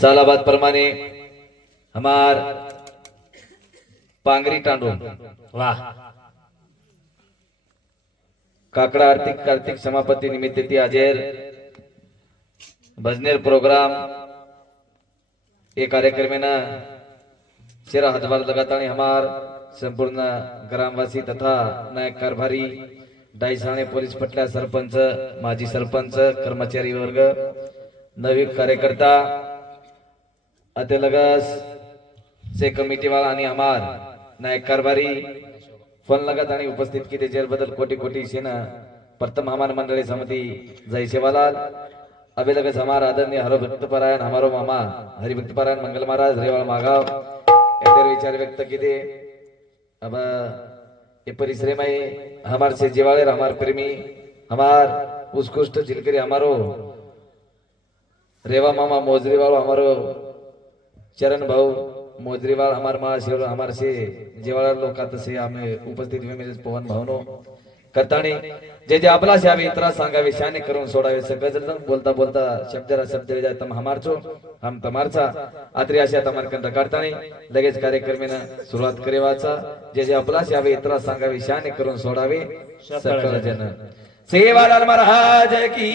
सालाबाद प्रमाणे हमार पांगरी टांडू वाह काकड़ा आर्थिक कार्तिक समापति निमित्त ती आजेर भजनेर प्रोग्राम ये कार्यक्रम में ना शेरा हाथबार लगाता हमार संपूर्ण ग्रामवासी तथा नायक कारभारी डायसाणे पोलीस पटल्या सरपंच माजी सरपंच कर्मचारी वर्ग नवी कार्यकर्ता अतेलगस से कमिटी वाला आणि हमार नायक कारभारी फोन लगत आणि उपस्थित की जेल बदल कोटी कोटी सेना प्रथम हमार मंडली समिति जयसेवालाल अभी लगत हमार आदरणीय हरो भक्तपरायण हमारो मामा हरि भक्तपरायण मंगल महाराज रेवाल मागाव इधर विचार व्यक्त किए अब ये परिश्रम है हमार से जीवाले हमार प्रेमी हमार उत्कृष्ट जिलकरी हमारो रेवा मामा मोजरी वालो हमारो चरण भाऊ मोजरीवाल हमार महाशिव हमार से जेवाळा लोकात से आम्ही उपस्थित में पवन भावनो करतानी जे जे आपला से आवे इतरा सांगावे शाने करून सोडावे सगळं बोलता बोलता शब्दरा शब्द जाय तम हमारचो हम तमारचा आत्री आशा तमार कंट काढतानी लगेच कार्यक्रमेना सुरुवात करेवाचा जे जे आपला से आवे इतरा सांगावे शाने करून सोडावे सकल जन सेवालाल महाराज की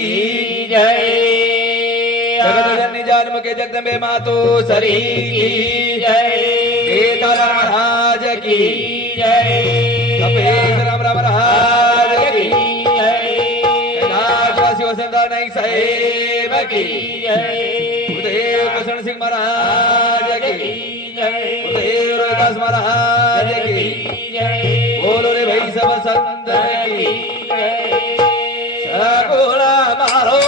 जय जगत जननी जन्म के जगदम्बे मातो सरी की जय केदार महाराज की जय कपेश राम राम महाराज की जय कैलाशवासी वसंत नाईक साहेब की जय गुरुदेव कृष्ण सिंह महाराज की जय गुरुदेव रोहिदास महाराज की जय बोलो रे भाई सब संत की जय सगुणा मारो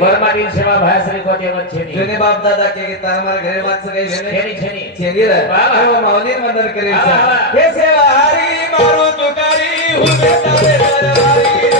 बरमारी सेवा भायश्री को देवत छेनी जेने बाप दादा के गीता हमारे घरे बात से गई छेनी छेनी छेनी रे वो मावली मदर करे हे सेवा हरी मारो तुकारी हुए तारे दरबारी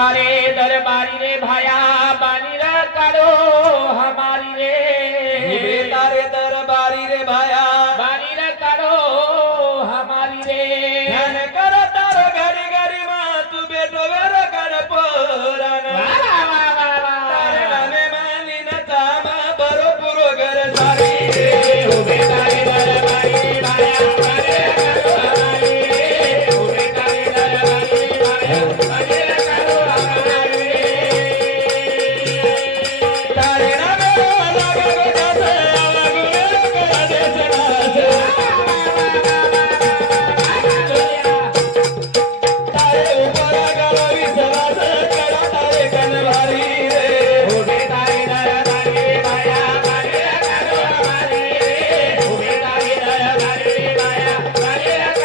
तारे दरबारी रे भाया बानी रे काढो हमारी रे उभे तारे दरबारी रे भाया बानी रे काढो हमारी रे ध्यान कर तारो घरी घरी मा तू बेटो वेर कर पोरान तारे नामे मानी न तामा बरो पुरो घर सारी उभे तारे दरबारी रे भाया बानी रे काढो हमारी रे उभे तारे दरबारी रे भाया बानी रे काढो हमारी रे तारे नामे लागे गोदासे लागुने कर देस नाचे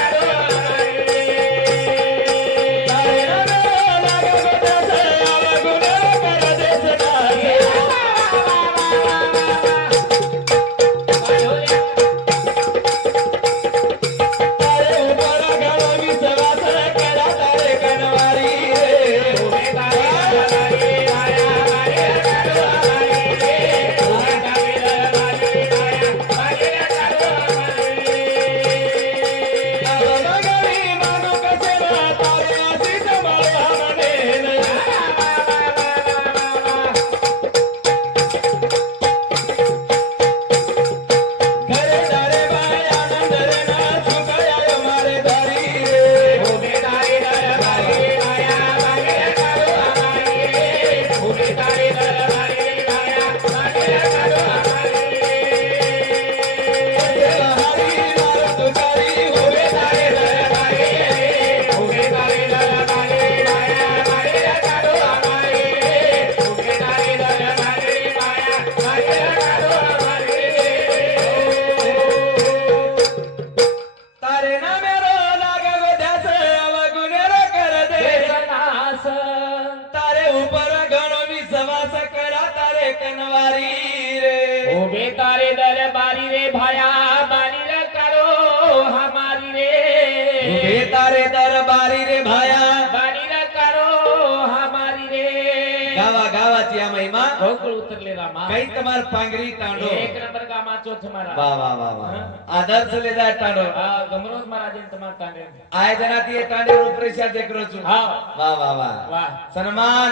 तारे ऊपर गलो विश्वास करा तारे कनवारी रे उभे तारे दरबारी रे भाया बानी रे काढो हमारी रे उभे तारे दरबारी रे भाया बानी रे काढो हमारी रे तारे नामे लागे गोदासे लागुने कर देस नाचे तारे ऊपर गलो विश्वास करा तारे कनवारी रे नगरी मानो कसेरा तारे नासी तुम्हारा मने घरे तारे भाई आनंद रे ना सुखाया हमारे दारी रे हरी मारो तुकारी होवे तारे तारे ना मेरो लागे गोध्यास अवगुनेरो कर दे तारे ऊपर घणो विश्वास करा तारे कनवारी रे उभे तारे दरबारी रे भाया बानी रे काढो हमारी रे उभे तारे दरबारी रे भाया बानी रे काढो हमारी रे गावा गावाची आ महिमा गोकुळ उतरले रामा कई तमार पांगरी तांडो एक नंबर गामा चोथ मारा वाह वाह वाह वाह आदर्श ले जाय तांडो गमरोज महाराज तुम्हार तांडे आय जनाती ये तांडे रूपरेषा देख रो छु हा वाह वाह वाह वाह सन्मान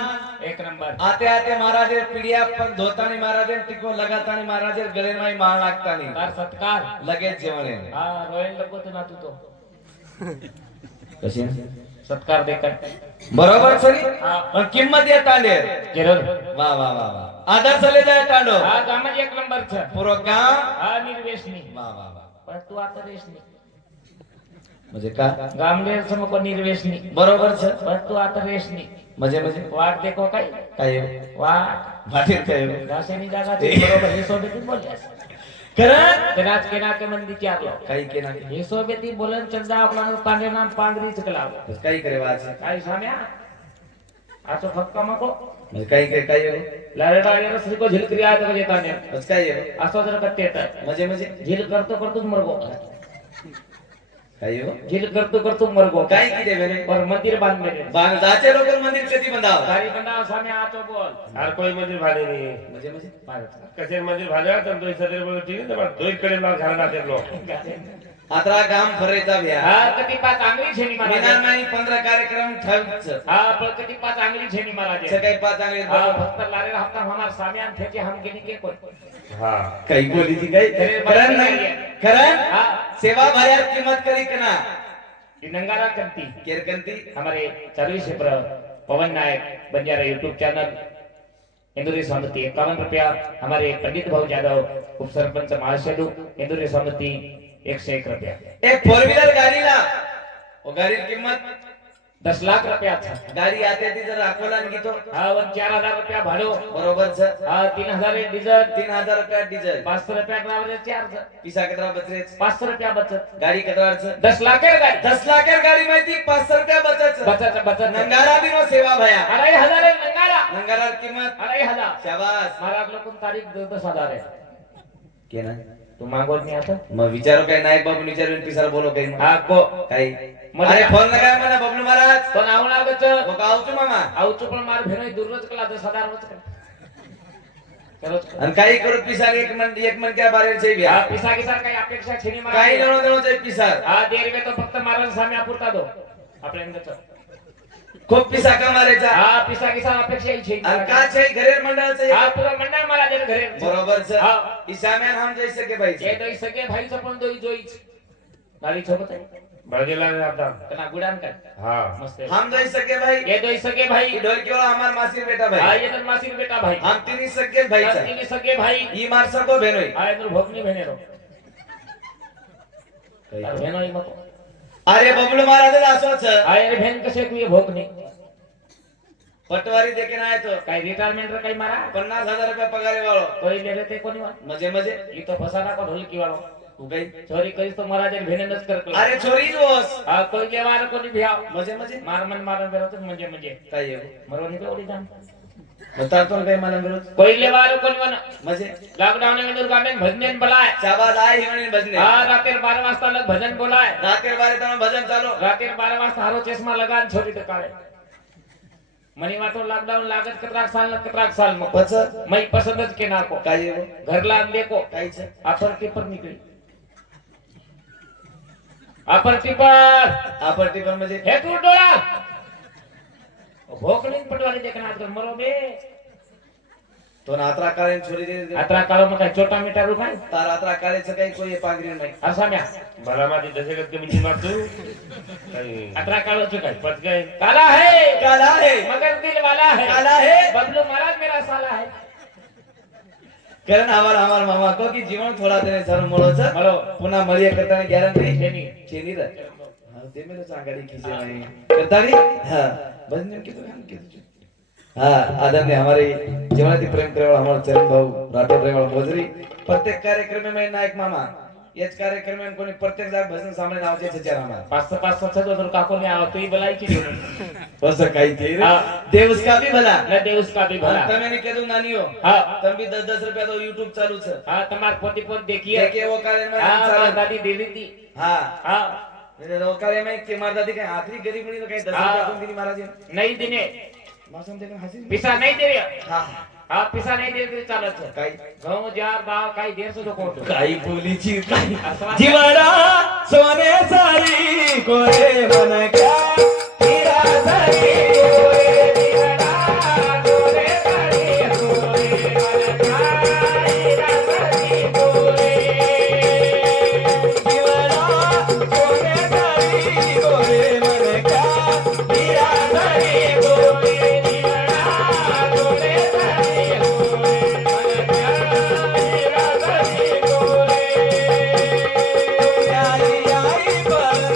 एक नंबर आते आते महाराजे पीडिया पण धोतानी महाराजे टिको लगातानी महाराजे गळे माई माळ लागतानी तार सत्कार लगेच जेवणे हा रोयल नको तो ना तू तो कशी सत्कार देकर बरोबर सरी हा. पण किंमत ये तांडे जरूर वाह वाह वाह वाह आदर्श ले जाय तांडो हा गामाजी एक नंबर छ पुरो गाव हा निर्वेशनी वाह वाह वाह पण तू आता रेशनी म्हणजे का गामलेर समको निर्वेशनी बरोबर छ पण तू आता रेशनी म्हणजे वाट देखो काय काय वाट बाहेर काय घासेनी जागा ते बरोबर हे सोबती बोलल्यास खरं तेनाच केना के मंदी चारलो काही केना हे सोबती बोलन चंदा आपला पांढरे नाम पांढरी चकलाव काही करे वाच काय साम्या आतो फक्का मको म्हणजे काही काय काय लारेडा गेला श्री को झिलकरी आय तो येता ने बस काय असो जर कत्ते येत म्हणजे झिल करतो करतोच मरगो काय झिल करतो मरगो काय की देवे पर मंदिर बांधले बांधाचे लोक मंदिर कधी बांधाव सारी बंदा साम्या आतो बोल हर कोई मंदिर भाले नहीं है म्हणजे कचेर मंदिर भाले तो दो सदर बोलो ठीक है तो दो कड़े लाग घालना दे लो आता गाम फरेचा व्या हा कधी पाच आंगली छेनी मिनार महाराज नाही 15 कार्यक्रम ठेवच हा पण कधी पाच आंगली छेनी महाराज सकाळी 5 चांगले हा फक्त लारे हफ्ता हमार साम्यान थे हम गेनी के कोई हाँ काही बोलीची काही खरं नाही खरं हा सेवा भायात किंमत करी कना ये नंगारा कंती केरकंती हमारे सर्विस पवन नायक बंजारा यूट्यूब चैनल इंदुरी समिति 51 रुपया हमारे पंडित भाऊ यादव उप सरपंच महाशेडू इंदुरी समिति 101 रुपया एक 4 व्हीलर गाडीला वो गाडी किंमत 10 लाख रुपया था गाडी आते ती जर अकोला गीतो हा वन 4000 रुपया भाडो बरोबर छ हा 3000 डीजल 3000 रुपया डीजल 500 रुपया ड्राइवर चार्ज पिसा केतरा बचरे 500 रुपया बचत गाडी केतरा छ 10 लाख गाडी 10 लाखेर गाडी माहिती 500 रुपया बचत बचत नंगारा बिनो सेवा भया 2500 नंगारा नंगारा किंमत 2500 शाबाश महाराज लोकन तारीख 10,000 है केना तू मागवत नाही आता मग विचारो काही नायक बाबू विचारून पिसाला बोलो काही मग. हा को काही मला- अरे फोन लगाय म्हणा बबलू महाराज तो नाव लागत मग आवतो मामा आवचू पण मार भेनो दुर्रच कला तर सदा रोज कर करोच कर. आणि काही करू पिसार एक मन क्या बारे से भी हा पिसा किसा काही अपेक्षा छेनी मारा काही जणो जणो ते पिसार हा देर में तो फक्त मारा सामे अपुरता दो आपल्या अंदर खूप पिसा का मारेचा हा पिसा किसा अपेक्षा ही छे आणि का छै घरेर मंडळाचं हा एक? पूरा मंडळ मला दे घरे बरोबर सर हा. ईशाम्यान हम जै सके भाई ये दोई सगळे भाईचं पण दोई जोईच गाडी सोबत आहे बाजूला आता कना गुडान काय हा मस्त आहे. हम जै सके भाई ये दोई सगळे भाई ढोल केवळ हमार मासी बेटा हा भाई ये तर मासीर बेटा भाई हम तिनी सके भाई हा, तिन्ही सगळे भाई ई मार सको बहनोई हा ये तर भोकनी भेनेरो भेनो ही मत अरे बबलू महाराज असोच हा ये भेन कसे तू ये भोकनी पटवारी देखे ना तो काही रिटायरमेंट रे काही मारा 50,000 रुपये पगारे वाळो कोई ले रे ते कोणी वा मजे मजे ई तो फसाना को ढोलकी वालो तू काही चोरी करीस तो मारा दे भेने नच कर अरे छोरी जोस हा कोई लेवार कोणी भिया मजे मजे मार मन मारन बेरो म्हणजे काय येऊ मरवणी पे ओडी जाम बता तो काही मला विरोध कोई लेवार कोणी वन मजे लॉकडाउन में दुर्गा में भजन बोलाय शाबाश आई हिवणी भजने हा रातेर 12 वाजता लग भजन बोलाय रातेर बारे तने भजन चालो रातेर 12 वाजता हारो चश्मा लगान छोरी ते काळे मनी वाटो लॉकडाउन लागत कतराक साल मग पच मैं पसंदच के नाको काय येऊ घरला देखो काय छ आपर पेपर निकली आपर पेपर आपरती पण म्हणजे हे तू डोळा भोकलीन पटवाली देखना आज मरो बे तो नात्रा काळे छोरी दे अतरा काळो मग काय छोटा मिटा रूप आहे तार आत्रा काळेचं काही कोई पांगरी नाही असा म्या मला माझी दशकत कमी जिमा तू काही अतरा काळो काय पत गए काला है काला है मगर दिल वाला है काला है बबलू महाराज मेरा साला है कारण हमार मामा को की जीवन थोडा तरी सर मोळोच मरो पुन्हा मरिया करताना गॅरंटी तेनी चेनी रे हा ते मेरे सांगाडी खीसे नाही करतानी हां भजन की तो की हाँ आदरणीय हमारे जीवनातील प्रेम करेवाला हमारे चरण भाऊ राठोड रेवाला मोजरी प्रत्येक कार्यक्रम में नायक मामा याच कार्यक्रम में कोणी प्रत्येक जाग भजन सामने नावचे छचार आम्हाला 5 छतो काको ने आवा तू बोलायची असं काही ते रे. हाँ. देव उसका भी भला न दे उसका भी भला તમે ની કીધું નાનીઓ હા તમે બી 10 રૂપિયા તો YouTube ચાલુ છે હા તમાર પોતી પોત देखिए કે એવો કાલે માં હા ચાલે દાદી દેવી दी હા હા એટલે લોકાલે માં કે માર દાદી કઈ આખરી ગરીબણી તો કઈ 10 હા. રૂપિયા કોણ દીની મહારાજ नहीं दिने માસમ તે હાસી पिसा नहीं दे रे હા હા पिसा नहीं दे रे चालत છે કાઈ घऊ जार भाव काही 150 जो कोण काई बोलीची काई असं जीवाडा सोने सारी कोरे मन क्या हीरा सारी कोरे जीवाडा सोने सारी कोरे मन क्या हीरा सारी कोरे जीवाडा सोने सारी कोरे मन क्या हीरा सारी कोरे जीवाडा सोने सारी कोरे मन क्या हीरा सारी कोरे आई आई बरन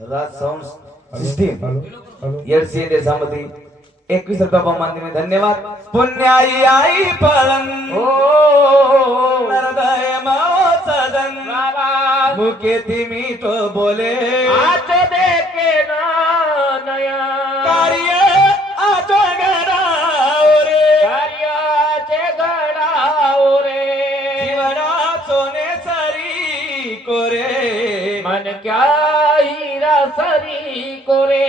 राज साउंड सिस्टीम येडसी देशामध्ये 21 रुपया बहुमान दिले धन्यवाद पुण्याई आई पळण नरदय माओ सदन मुके तिमी तो बोले आज देखे ना नया कार्य आज गडाओ रे कार्याचे घडाओ रे जीवना सोने सरी कोरे मन क्या हीरा सरी कोरे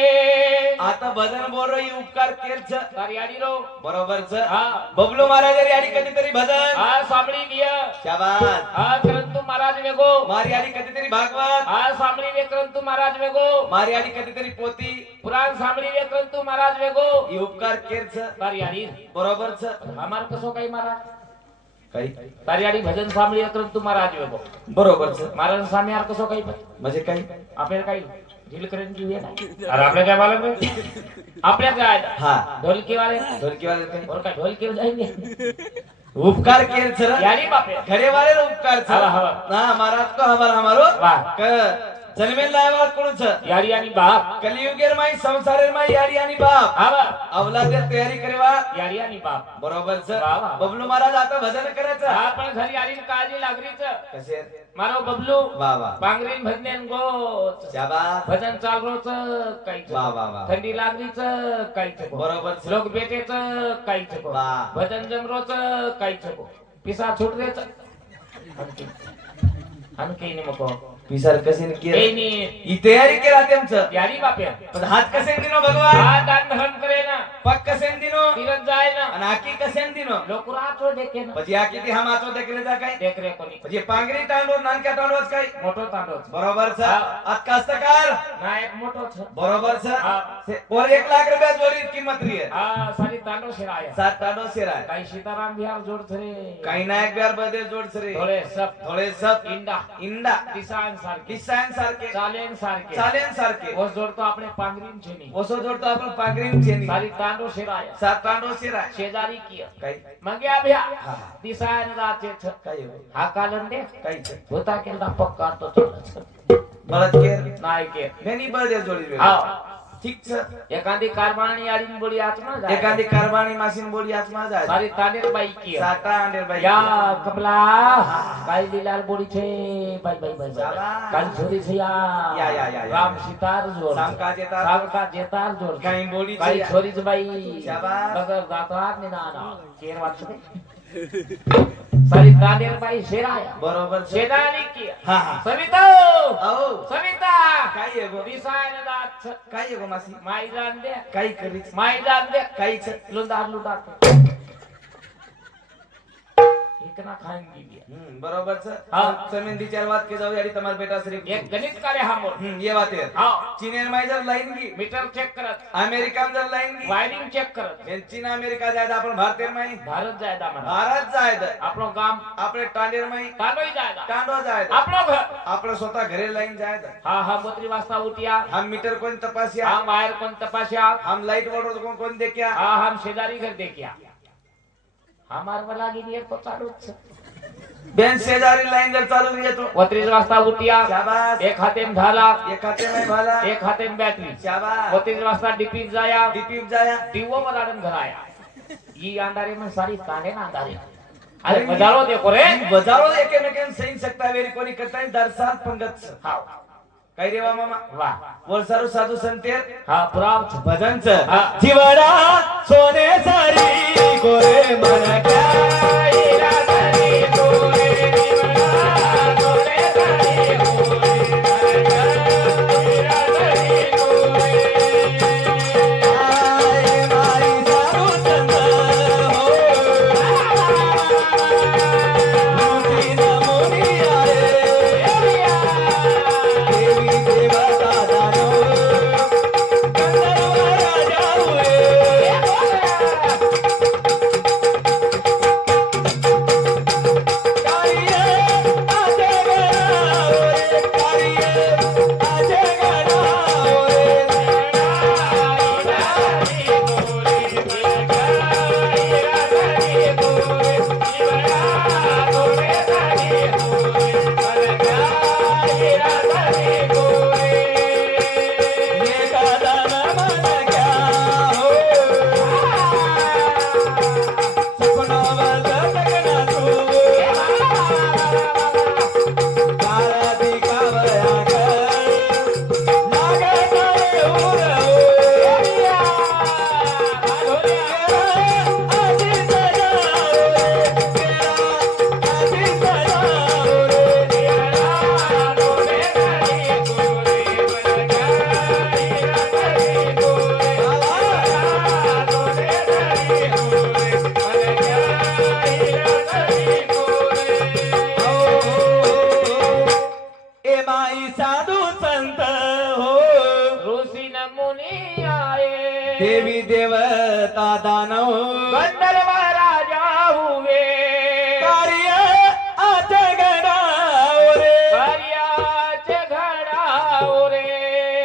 आता भजन बोल रही उपकार केलच कार्याडी रो बरोबरच हा बबलू महाराज याडी कधीतरी भजन हा सामळी दिया शाबास हा करंतु महाराज वेगो मारी याडी कधीतरी भागवत हा सामळी वे करंतु महाराज वेगो मारी याडी कधीतरी पोती पुराण सामळी वे करंतु महाराज वेगो ही उपकार केलच कार्याडी बरोबरच हमार कसो काही महाराज काही कार्याडी भजन सामळी वे करंतु महाराज वेगो बरोबरच महाराज सामी यार कसो काही म्हणजे काही आपल्याला काही ढील करेन की नाही अरे आपल्या काय मालूम रे आपल्या काय हा ढोलकी वाले ढोलकी वाले काही और काय ढोलकी जाएंगे उपकार केलच यारी बापे खरे वाले उपकार हवा, हवा. ना महाराज को हमार हमारो वाह. क जन्मेल लायवा कोणच यारी आणि बाप कलियुगेर माई संसारेर माई यारी आणि बाप हवा अवलादेर तयारी करेवा यारी आणि बाप बरोबरच वा, वा. बबलू महाराज आता भजन करायचं आपण घरी यारी काळजी लागरीच कसे मारो बबलू वा वा पांगरीन भजनेन गो शाबास भजन चाल रोच काहीच वा वा वा थंडी लागरीच काहीच बरोबरच लोक बेटेच काहीच वा. भजन जमरोच काहीच पिसा छुटरेच आणखी नाही मग पिसार कसे केलं येईनी ही तयारी केला त्यांचं यारी बाप्या पण हात कसे दिनो भगवान हात दान धरण करे ना पग कसे दिनो तिरत जाय ना आणि आकी कसे दिनो लोक रातो देखे ना म्हणजे आकी ती हम आतो देखले जा काय देख रे कोणी म्हणजे पांगरी तांडो नानक्या तांडोच काय मोठो तांडो बरोबरच हा. आज कास्तकार ना एक मोठोच बरोबरच हा. और 1 लाख रुपया जोरी किंमत री है हा सारी तांडो शिराया 7 तांडो सिरा है काही सीताराम बिहार जोड रे काही नायक बिहार बदे जोड सरे थोडे सब थोडे सब इंडा इंडा किसान सारखे किसान सारखे चालेन सारखे चालेन सारखे ओस जोडतो આપણે પાંગરીન છે ની ओसो जोडतो आपण पांगरी छेनी સારી તાંડો શિરાયા 7 तांडो सिरा शेजारी किया काही मंग्या भ्या हा. दिसायन राचे छ काही हा कालन दे काही होता केला पक्का तो चालत बळत केर नाही के नेनी बदे जोडी हा ठीक छ एखादी कारवाणी आडीन बोली आत्मा जाय एखादी कारवाणी माशीन बोली आत्मा जाय सारी तांडेर बाई किया साता अंडे बाई या कपला काई लीलाल बोली छे बाई बाई बाई शाबाश. काल छोरी छे या, या, या, या. राम सीतार जोर सामका जेतार. सामका जेतार जोर काही बोली काई छे. छोरी छ बाई शाबाश. बगर जातात नि नाना केर वाचते सारी तांडेर बाई शेराया बरोबर छे. शेजारी किया हा हा सविता आओ सविता काही आहे गो दिसायन दात छ काही आहे गो मासी माई जान दे काही करीच माई जान दे काही छ लुंदार लुंदार इतना खाएंगी भी बरोबर छ हा. जमीन विचार बात के जाऊ यारी तुम्हार बेटा श्री एक गणित कार्य हा मोर ये बात है हाँ चीन में जर लाइन की मीटर चेक करत अमेरिका में जर लाइन की वायरिंग चेक करत हे चीन अमेरिका जायदा आपण भारतीय में भारत जायदा म्हणा भारत जायदा आपलो गाम आपले टांडेर में तांडोई जायदा टांडो जायदा आपलो घर आपलं स्वतः घरे लाईन जायदा हा हा 32 वाजता उठिया हम मीटर कोण तपासिया हा बाहेर कोण तपास्या हम लाइट बोर्ड कोण कोण देखिया हा हम शेजारी घर देखिया हमार मला गिनियर तो चालूच बेन शेजारी लाईन जर चालू येतो 32 वाजता उठिया शाबास एक हातेम झाला एक खाते में भाला एक हातेम बॅटरी शाबास 32 वाजता डीपी जाया डीपीप जाया टीवो मलाडन घर आया ये अंधारे में सारी कांडे ना अंधारे अरे बजारो देखो रे बजारो एके मेकन सही सकता वेरी कोणी करता दरसाल पंगत हा काय रेवा मामा वाह वलसारू साधू संतेर हा पुराव भजनच हा. जीवडा सोने सारी गोरे मन क्या इरा सारी गोरे जीवना गोरे सारी गोरे इरा सारी गोरे आए माई सारू संत हो मुझी नमोनी आए देवी देवता दानो गंधर्व राजा हुए मुनी आए देवी देवता दानव गंधर्व राजा हुए कार्य आचे घडाओ रे कार्याचे घडाओ रे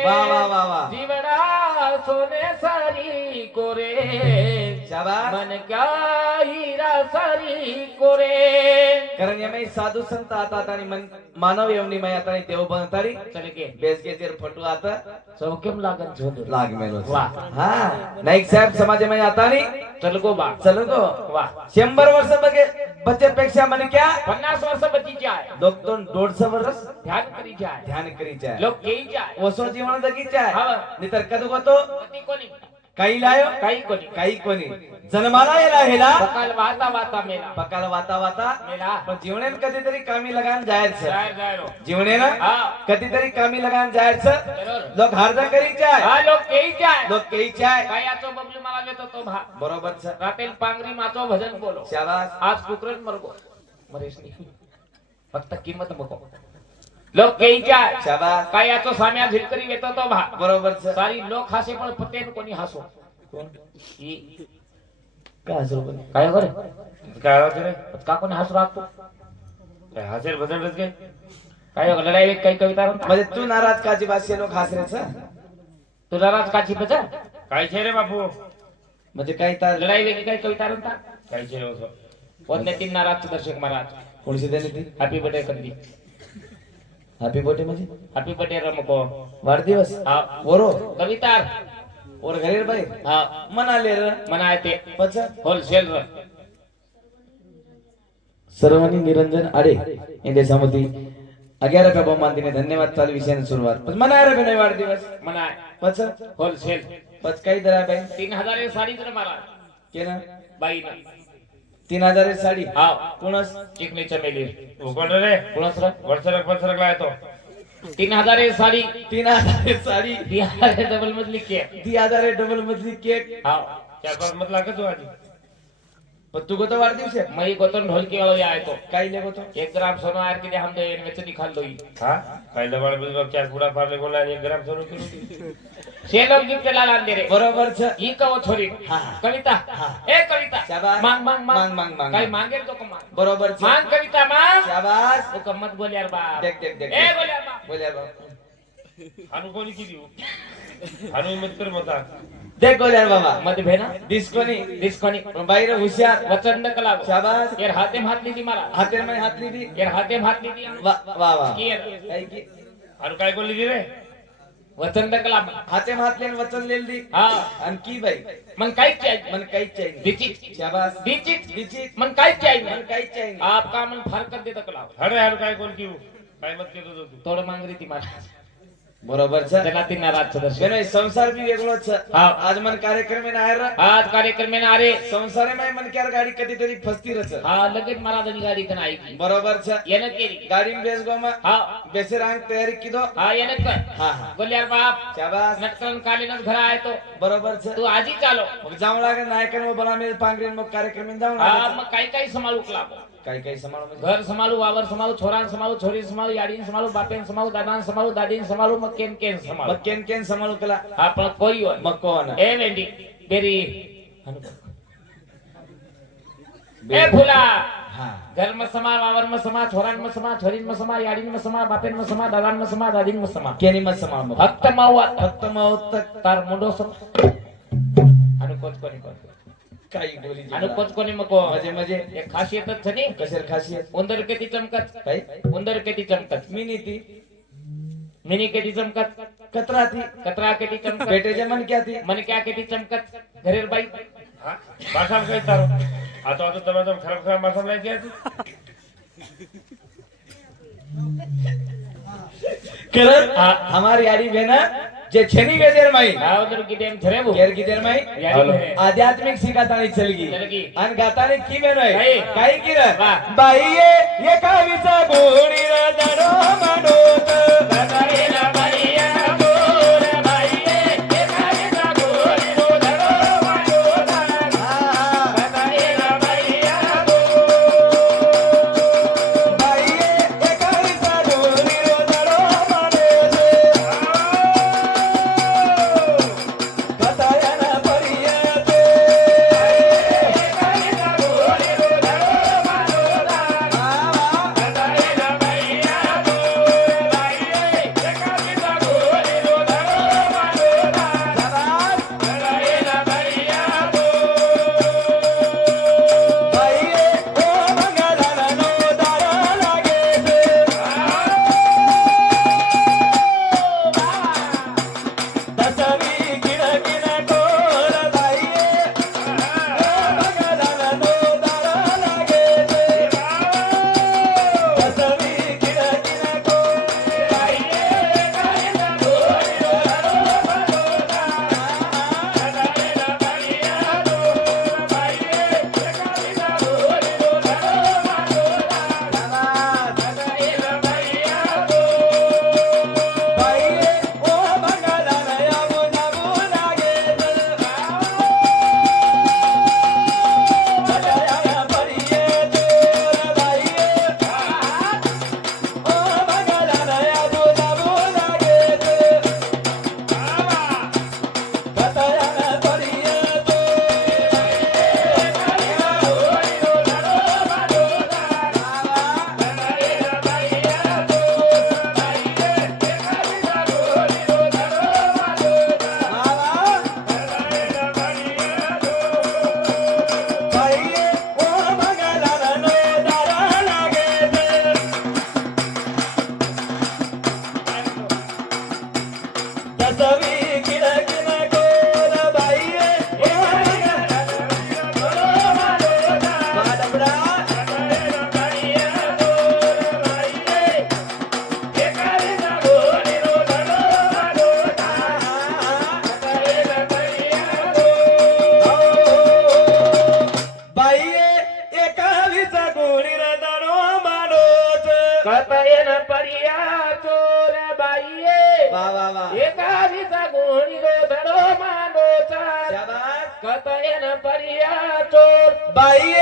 वा वा वा वा जीवना सोने सारी कोरे शाबास मन क्या हीरा सारी कोरे कारण यामध्ये साधू संत आता आणि मानव येवनी मै आता देव बनतारी चले के बेस के तेर फटू आता चौकेम लागन झोल लाग मेलो वाह हा नाईक साहेब समाजामध्ये आता नाही चल गो बा चलो तो वाह 100 वर्ष बघे बच्चेपेक्षा म्हणे क्या 50 वर्ष बचीचे आहे लोक तो 150 वर्ष ध्यान करीचे आहे ध्यान करीचे आहे लोक घेईचे आहे वसो जीवन जगीचे आहे हा. नितर कदू गोतो कधी कोणी काही लायो काही कोणी काही कोणी जन्माला येला हेला सकाळ वाता वाता मेला पकाला वाता वाता मेला पण जीवनेन कधीतरी कामी लगान जायचं जाय जाय रो जीवनेन हा कधीतरी कामी लगान जायचं बरोबर लोक हार्द करीचे आहे हा लोक घेईचे आहे लोक केईचे आहे काय याचो बबलू मला देतो तो भा बरोबर छ रातेल पांगरी माचो भजन बोलो शाबास आज कुकरन मरगो मरेश नाही फक्त किंमत बघो लोक घेईचे आहे शाबास काय याचो साम्या झिलकरी येतो तो भा बरोबर छ सारी लोक हासे पण पतेन कोणी हसो कोण ही काय असो पण काय करे काय होते रे का कोणी हसू राहतो काय हसेल बदलच काय काय लढाई वेग काही कविता म्हणता म्हणजे तू नाराज काची भाषे लोक हसरेच तुला राज काची बचा काय छे रे बापू म्हणजे काही तर लढाई वेगळी काही कविता म्हणता काय छे रे उसो वंदे तीन नाराज दर्शक महाराज कोणशी देणे ती हॅपी बर्थडे कंदी हॅपी बर्थडे म्हणजे हॅपी बर्थडे रमको वाढदिवस हा वरो कविता और घरी बाई हा म्हणाले र मनाय ते पच होलसेल र सर्वांनी निरंजन आडे यांच्या समती 11 रुपया बहुमान दिने धन्यवाद चालू विषयाने सुरुवात पण मनाय रे नाही वाढदिवस मनाय पच होलसेल पच काही दरा बाई 3000 साडी तर महाराज केना बाई ना 3000 साडी हा कोणस चिकनी चमेली उकोण रे कोणाच र वर्षरक वर्षरक लायतो 3000 साडी 3000 साडी 3000 डबल मधली केक 3000 डबल मधली केक हा 4-5 मत लागत तू आधी पण तू गोतो वाढदिवस आहे मई गोतन ढोलकी वाला आए तो काही ले गोतो 1 ग्राम सोना आर के हम दे में चनी खाल दोई हा काय दबाड बिल बघ 4 पुडा फारले कोणला आणि 1 ग्राम सोनं करू छे लोग गिफ्ट ला लान दे रे बरोबर छ ई कहो छोरी हा. कविता हा. ए कविता शाबास. मांग मांग मांग, मांग, मांग. काही मांगे तो को मांग बरोबर छ मांग कविता मांग शाबास वो कम मत बोल यार बाप देख देख देख ए बोल यार बाप बोल्या बा हानू कोणी की देऊ हानू मत कर मता देख बोल्या बाबा मत भेना डिस्कोनी डिस्कोनी पण बाहेर हुशार वचन न कला शाबास यार हाथे में हाथ ली दी मारा हातेर मध्ये हात लिदी यार हाथे में हाथ ली दी वा वा वा की यार काही की हानू काय कोण लिहिली रे वचन न कला हाते में हात लेन वचन लेल दी हा आणि की बाई मन काही चाहिए मन काहीच चाहिए दिचित शाबास दिचित दिचित मन काही मन चाहिए काहीच चाहिए आपका मन फार कर देता कला अरे हानू काय कोण की काय मत केलं तू तोड़ मांग रही थी महाराज बरोबर छ जगाती नाराज सदस्य बेनो संसार भी वेगळो छ हा. आज मन कार्यक्रम में नायर आज कार्यक्रम में नारे संसार में मन क्यार गाडी कधीतरी फसती रच हा लगेच महाराजांनी गाडी कन ऐकली बरोबर छ येणं केली गाडी में बेस गो में हा बेसरांग तयारी की दो हा येणं कर हा हा बोल यार बाप शाबास नटकन कालीनच घर आहे तो बरोबर छ तू आजी चालो मग जाऊ लागे नायकन वो बना में पांगरीन मग कार्यक्रम में जाऊ हा लागे मग काही काही संभाळू लागो काही काही सांभाळू म्हणजे घर संभाळू वावर संभाळू छोरान संभाळू छोरी संभाळू याडीन संभाळू बापेन संभाळू दादान संभाळू दादीन संभाळू मग केन केन संभाळू मग केन केन सांभाळू कला हा पण कोई हो मग कोण ए वेंडी बेरी ए फुला हा घर में समा वावर में समा छोरान में समा छोरीन में समा याडीन में समा बापेन में समा दादान में समा दादीन में समा केनी मत सांभाळ मग फक्त मावा फक्त मग तक तार मुंडो सम आणि कोच कोणी कोण काही बोली आणि कोच कोणी मको मजे मजे एक खासियतच छनी कशर खासियत उंदर केती चमकत काही उंदर केती चमकत मी नीती मिनी केती चमकत कतरा थी कतरा केती चमकत बेटे जे मन क्या थी मन क्या केती चमकत घरेर बाई हा भाषा काय तारो आता आता तुम्हाला खराब खराब भाषा नाही द्यायची करत हमारी यारी बेना जे छनी गदेर माई गावदर किदेम थरेबू गेर गिदेर माई यारी घरे आध्यात्मिक शिकातानी चलगी चलगी. आणि गाताने की बेनोय काही. काही किर वाह. बाई ये कावीचा गोडी र दडो मनोत गदारे ना बाईया बोर बाईये एकाचा गोरी रो धरो वाडो दाना गदारे ना बाईया बाई ये कावीचा गोडी र दडो मनोत तसवी खिडकीन कोण बाई वाडबडा बाई एका विचा गोळी रदानो मानोच कतयन परिया चोर बाईये वा वा वा एकावीचा गोणी धरो मानोचा शाबास कतयन परिया चोर बाई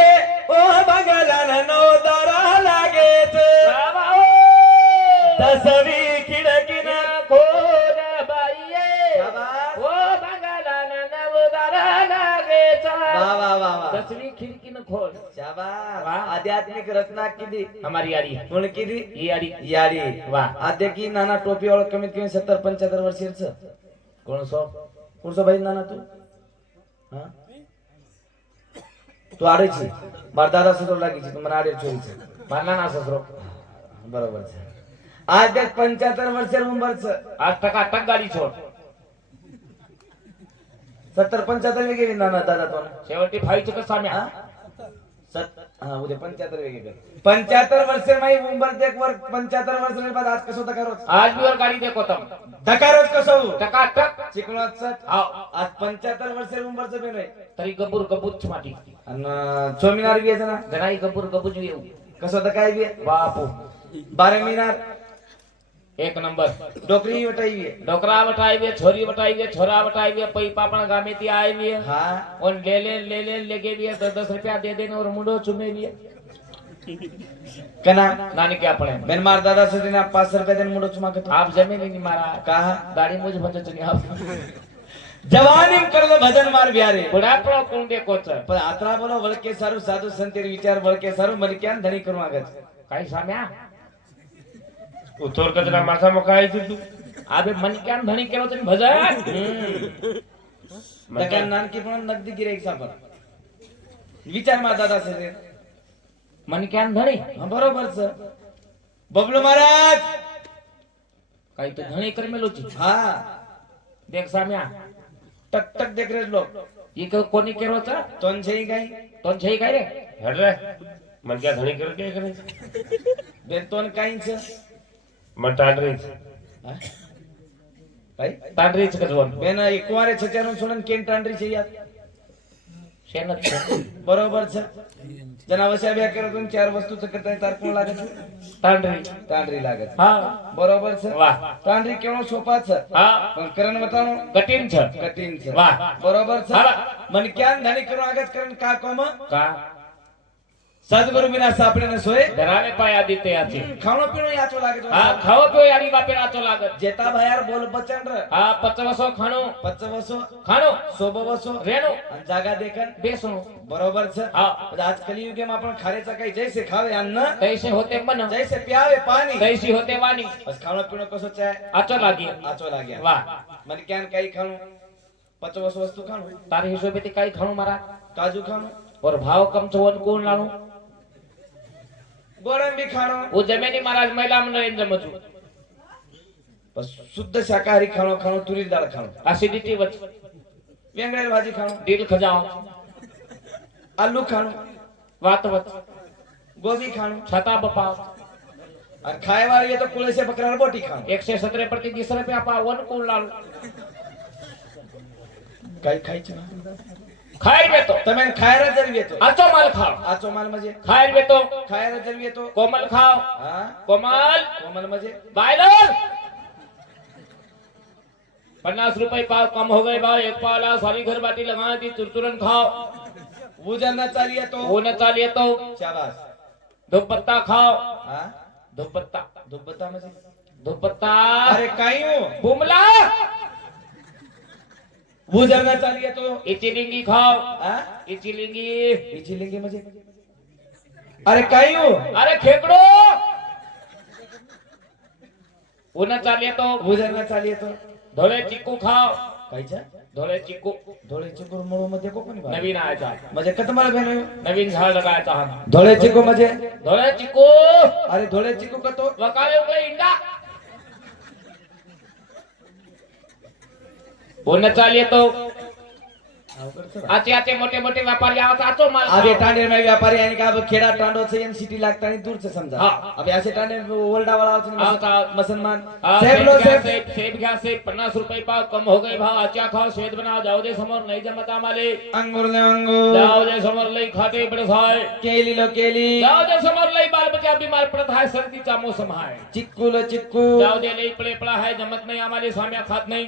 ओ बंगलान नवदारा लागेच बाबा ओ तसवी खिडकीन खोर बाईये शाबास ओ बंगालान नवदारा लागेचा वा वा वा वा दसवी खिडकीन खोल शाबास वा. आध्यात्मिक रचना किती हमारी यारी कोण किती ही यारी याडी वा. आद्य की नाना टोपी वाला कमीत कमी 70-75 वर्षाचं कोण सो कोणचं बाई नाना तू हा तू आडेची बार दादा सुद्धा लागीची तू मला आडे चोरीचं मानला ना ससरो बरोबर आद्य 75 वर्ष उंबरचं आज टक गाडी छोड 70-75 वेगळे नाना दादा तो शेवटी फाईचं कसं आम्ही हा हा उद्या 75 वेगळे 75 वर्ष माई उंबर एक वर 75 वर्ष बाद आज कसं दकारोच आज मी वर गाडी देख होता दकारोच कसं टकाटक चिकनाच हाव आज 75 वर्ष उंबरचं बेन आहे तरी गबूर गबूच माटी आणि चोमिनार बी आहे ना जनाई गबूर गबूच येऊ कसं होतं काय बी आहे? बापू 12 मिनार एक नंबर डोकरी वटाई बी आहे. डोकरा बटाई छोरी बटाई छोरा बटाई पै पापण गामे ती आए भी है हा और ले लेके भी है 10 रुपया दे देने और मुंडो चुमे भी है कना नानी क्या पड़े बेन मार दादा से दिन 500 रुपये दिन मुडो चुमा के आप जमीन ही नहीं मारा कहा दाढ़ी मुझ बंद चुनी आप जवानी करलो भजन मार बिहारे बुढ़ा पड़ो कौन देखो सर पण आत्रा बोलो वळके सारू साधू संतेर विचार वळके सारू मलक्यान धनी करू मागत काही साम्या उतोर कचरा मासा मका आहे तू आबे मन क्या धनी केलो तरी भजन तकान नानकी पण नगदी गिरेक सापड विचार मार दादा से दिन मन क्या धनी हा बरोबर सर बबलू महाराज काही तो धनी कर मेलोची हा देख साम्या टक टक देख रे लोग ये कोणी केलो चा तोन छई काही तो छई काय रे हट रे मन क्या धणी कर काय करायचं बेन तोन काहीच मन टांडरी हा काय तांडरीच कजवन बेन एकवारे छच्यारून सोडून केन टांडरी छई यात शेनत बरोबर छ जनावशा ब्या करतून 4 वस्तूचं करता तार कोण लागत तांडरी तांडरी लागत हा बरोबर छ वाह तांडरी केवळ सोपा छ हा पण करण बतानो कठीण छ कठीण छ वाह बरोबर छ हा. मन क्यान धनी करू आगत करण का कोम का सद्गुरु बिना सापडे न सोय धरावे पाय आदित्य याचे खाणो पिणो याचो लागत हा खाओ पिओ यारी बापे नाचो लागत जेता भयार बोल बचन र हा पचवसो खाणो पचवसो खाणो सोबवसो रेणो आणि जागा देखन बेसणो बरोबर छ हा आज कलियुगे में आपण खारेचा काही जैसे खावे अन्न तैसे होते मन जैसे प्यावे पाणी तैसी होते वाणी बस खाणो पिणो कसो चाय आचो लागी आचो लाग्या वाह मन क्यान काही खाणो पचवसो वस्तू खाणो तार हिशोबे ते काही खाणो मारा काजू खाणो और भाव कम चवन कोण लाणो गोडंबी खाणो वो जमेनी महाराज महिला मंडळ जमजू बस शुद्ध शाकाहारी खाणो खाणो तुरी डाळ खाणो एसिडिटी वच वेंगळेल भाजी खाणो दिल खजाओ आलू खाणो वात वच गोभी खाणो छता बपाव और खाए वाली ये तो कुले से बकरा बोटी खाणो 117 प्रति 20 रुपया पा वन कोण लाणो काही खायचं ना खाय बेतो તમે ખાયરા જરવી તો आचो माल खाओ આચો માલ મજે खाय बेतो ખાયરા જરવી તો कोमल खाओ હા कोमल કોમલ મજે बायलर 50 रुपए पाव कम हो गए भाव एक पावला सारी घर बाटी लगा दी तुरतुरन खाओ वजन ना चालिए तो वो न चालिए तो शाबाश दुपत्ता खाओ હા दुपत्ता दुबता मजे दुपत्ता अरे कायो बुमला वजन ना चालिए तो इचिलिंगी खाओ હા इचिलिंगी બીજી लिंगी मजे अरे कायो अरे खेकड़ो वो न चालिए तो वजन ना चालिए तो धोले चिक्कू खाओ कायचा धोले चिक्कू धोळे चिकुर मुळो मध्ये को कोणी भाई नवीन आया मजे कतमाला बेनो नवीन झाड लगाया हम धोळे चिकू मजे धोले चिक्कू अरे धोळे चिकू कतो वकाले उकले इंडा पूर्ण चाल येतो आचे मोठे मोठे व्यापारी आवाज आचो माल अबे टांडे में व्यापारी यानी का अब खेड़ा टांडो से सिटी लागता नहीं दूर से समझा हाँ। अबे ऐसे टांडे में ओल्डा वाला हाँ। मुसलमान सेब सेब लो सेब सेब घ्या सेब 50 रुपये पाव कम हो गए भाव आच्या खाओ शेद बनाओ जाओ दे समोर नहीं जमता माले अंगूर ले अंगूर जाओ दे समोर लई खाते पड़त है केली लो केली जाओ दे समोर लई बाल बच्चा बीमार पड़त है सर्दी का मौसम है चिक्कू लो चिक्कू जाओ दे लई पड़े पड़ा है जमत नहीं हमारे सामने खात नहीं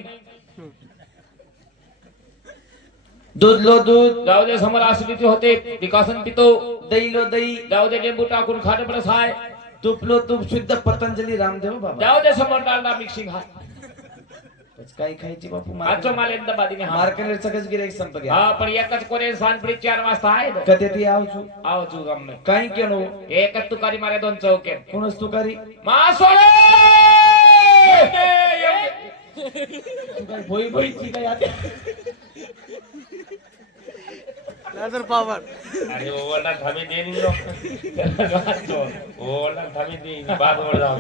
दूध लो दूध जाओ दे समोर आसिडीचे होते विकासन पितो दही लो दही जाओ दे लिंबू टाकून खाते पड़त है तूप लो तूप शुद्ध पतंजली रामदेव बाबा जाओ दे समोर डालडा मिक्सिंग है काही खायची बापू आजचो माल एकदम बादीने हा मार्केट सगळंच गिराईक संप गया हा पण एकच कोरे सांजपडी 4 वाजता आहे तो. कधी ती आवचू आव तू गम में काही केनो एकच तुकारी मारे 2 चौके कोणच तू करी मासोळे भोई भोई ची काय आते अरे ओवरला थांबी देईन लो ओवरला थांबी देईन बाद वर जाऊ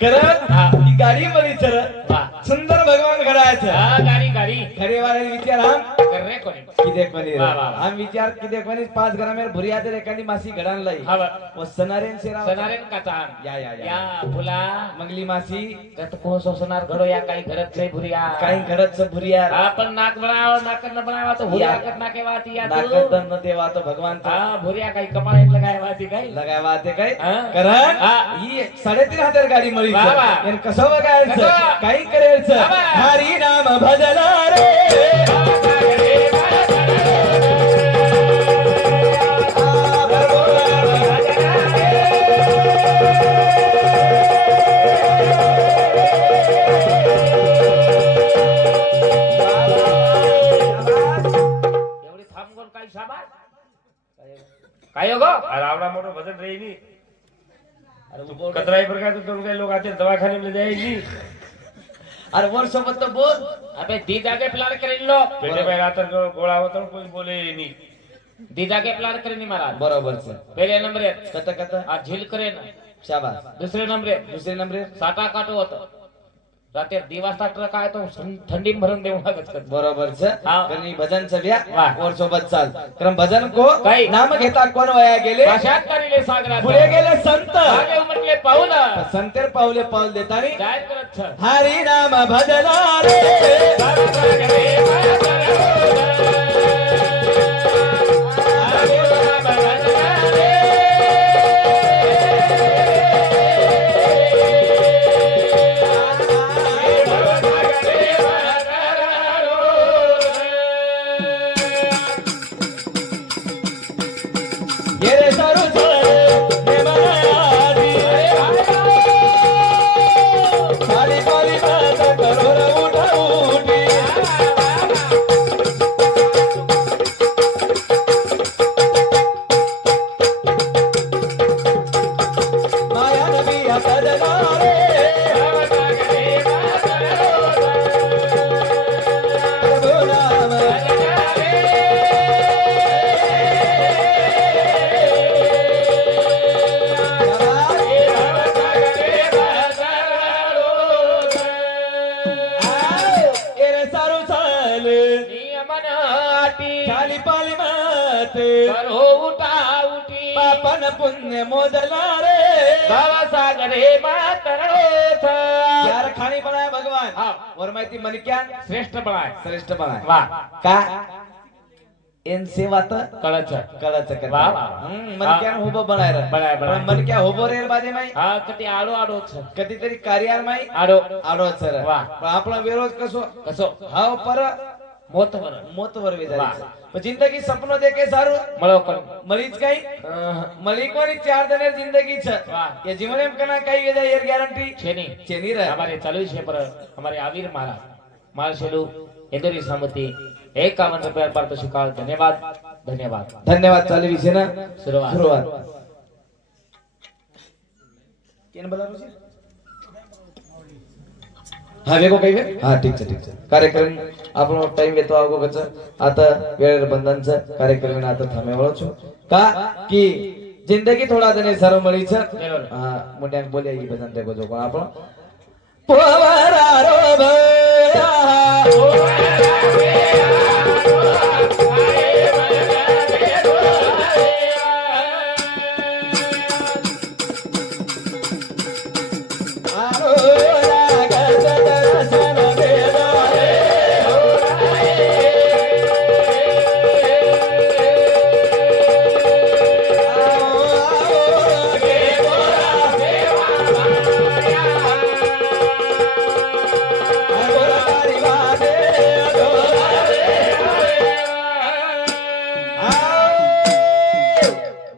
करत ही गाडी मरी चर वाह सुंदर भगवान घडायचं हा गाडी गाडी खरे वाले विचार हम कर रे कोणी किदे कोणी वाह, वाह, वाह. हम विचार किदे कोणी 5 ग्रामेर भुरिया तर एखादी मासी घडान लाई हा बा. व सनारेन सेरा सनारेन काचान या. फुला मंगली मासी गत को सोसनार घडो या काही घरत छै भुरिया काही घडत भुरिया आपण नाक बनाव नाक न बनावा तो भुरिया या. कट नाके वाती या नाकत तू न देवा तो भगवान तो हा भुरिया काही कपाळात लगाय वाती काही लगावा ते काय हा. करण हा. ही 3.5 गाडी मळी वा, वा. यान कसं बघायचं कसं? काही करायचं वा, वा. हरी नाम भजला रे एवढी थांबून काही शाबास काय हो गो अरे आवडा मोठो भजन रही नहीं कतराई प्रकार तो तुम लोग आते दवाखाने में जाएगी अरे वर सोबत तो बोल अबे दी जागे प्लान करेन लो पेटे पे रातर को गोळा होता कोई बोले नहीं दी जागे प्लान करेन महाराज बरोबर सर पहिले नंबर कत कत आ झील करेन शाबास दुसरे नंबर दुसरे नंबर साटा काटो होत रात्री दिवासता ट्रक आहे तो थंडी भरून देऊ लागत बरोबर सर हा. कारण भजन सभ्या वाह. वर सोबत चाल कारण भजन को काही. नाम घेता कोण वया गेले भाषात करीले सागरात पुढे गेले संत मागे म्हटले पाहून संतेर पावले पाऊल देतानी जाहीर करत छ हरी नाम भजला रे गेले सारू झाले, हे मनायादी. साली पाली माझा करोड उठा उठी. माया नबी हसदला रे. प्रभु नाम एरे सारू झाले, खाली पाली माते. पापन पुण्य मोदला रे. यार खाणी बनाय भगवान हा. और माहिती मनक्यान श्रेष्ठ बनाय श्रेष्ठ बनाय वा का एन सेवात कळच कळच कर वा, वा. मनक्यान होबो बनाय रे बनाय, बनाय. पण मनक्या होबो रे बाजे माई हा कधी आडो आडो छ कधीतरी कार्यार माई आडो आडो सर वा. पण आपला विरोध कसो कसो हाव पर मोत वर मोत वर वा. विचारायचं पण जिंदगी सपनो देखे सारू મળો કોણ मरीज काही मलिकोनी 4 दिनेर जिंदगी छ वाह. ये जीवन में कना काही वेदा यर गारंटी છેની चेनी रे हमारे चालू છે पर हमारे आवीर महाराज मालशेलू इंदुरी समिति 51 रुपया पर तो शिकाल धन्यवाद धन्यवाद धन्यवाद चालू विषय ना सुरुवात सुरुवात केन बोलावलं છે हा वेगो काही वेळ हा ठीक છે કાર્યક્રમ આપણો ટાઈમ વેતો આગો ગચ आता वेळ બંધન કાર્યક્રમ ના आता થામેવાળો છું का की जिंदगी थोड़ा दिन सरो मળી છે બરાબર હા મોઢે બોલે ઈ ભજન તે ગજો પણ આપણો પોવરારો ભયા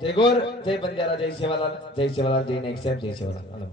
जय गोर जय बंजारा जय सेवालाल जय नाईक साहेब जय सेवालाल. आलो.